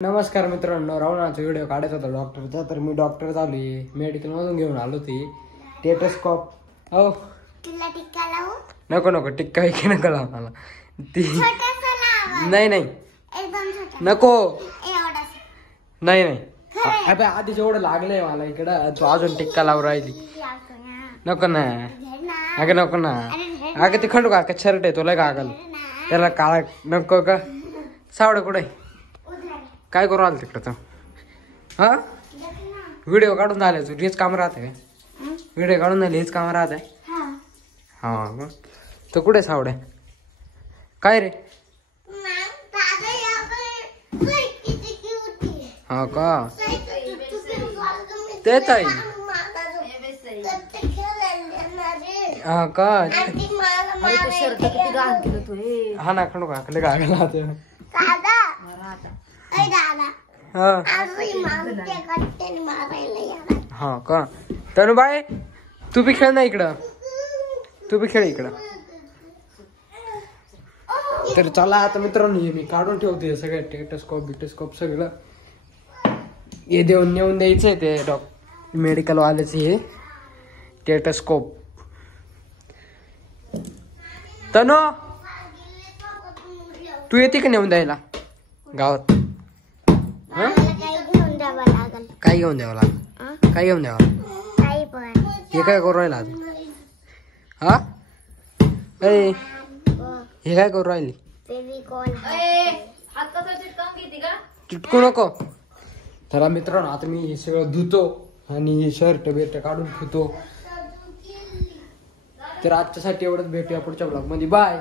नमस्कार मित्रांनो, रावणाचा व्हिडिओ काढायचा होता डॉक्टरचा, तर मी डॉक्टर झालोय मेडिकल मधून घेऊन आलो ती टेटस्कोप. हो तुला टिक्का लावू? नको नको टिक्का विक्की नको लावू मला ती. नाही नाही एकदम छोटा नको एवढा नाही नाही अबे आधी जेवढं लागलंय मला इकडं तू अजून टिक्का लावून राहिली. नको ना अगं नको ना अगं ते खंडू का शर्ट आहे तुला कागल त्याला काळा नको का सावड कुठे काय करू आलं तिकडं तर. हा व्हिडिओ काढून झाले तू हेच काम राहते काय? व्हिडिओ काढून झाले हेच काम राहत आहे. हा मग तर कुठे सावड आहे काय रे? हा का ते ताई हा का हा ना खंडू काकले कागल हा का तनुबाई तू बी खेळ ना इकडं, तू बी खेळ इकडं. तर चला आता मित्रांनो मी काढून ठेवते सगळं टेटस्कोप बिटेस्कोप सगळं हे देऊन नेऊन द्यायचंय ते मेडिकल वाल्याचे हे टेटस्कोप. तनु तू येते का नेऊन द्यायला गावात? काय घेऊन द्यावं लागल? काय घेऊन द्यावं लागल? हे काय करू राहिला आता? हा हे काय करू राहिली? चिटकू नको. तर मित्रांनो आता मी हे सगळं धुतो आणि हे शर्ट बिर्ट काढून ठेवतो. तर आजच्यासाठी एवढंच, भेटूया पुढच्या ब्लॉग मध्ये. बाय.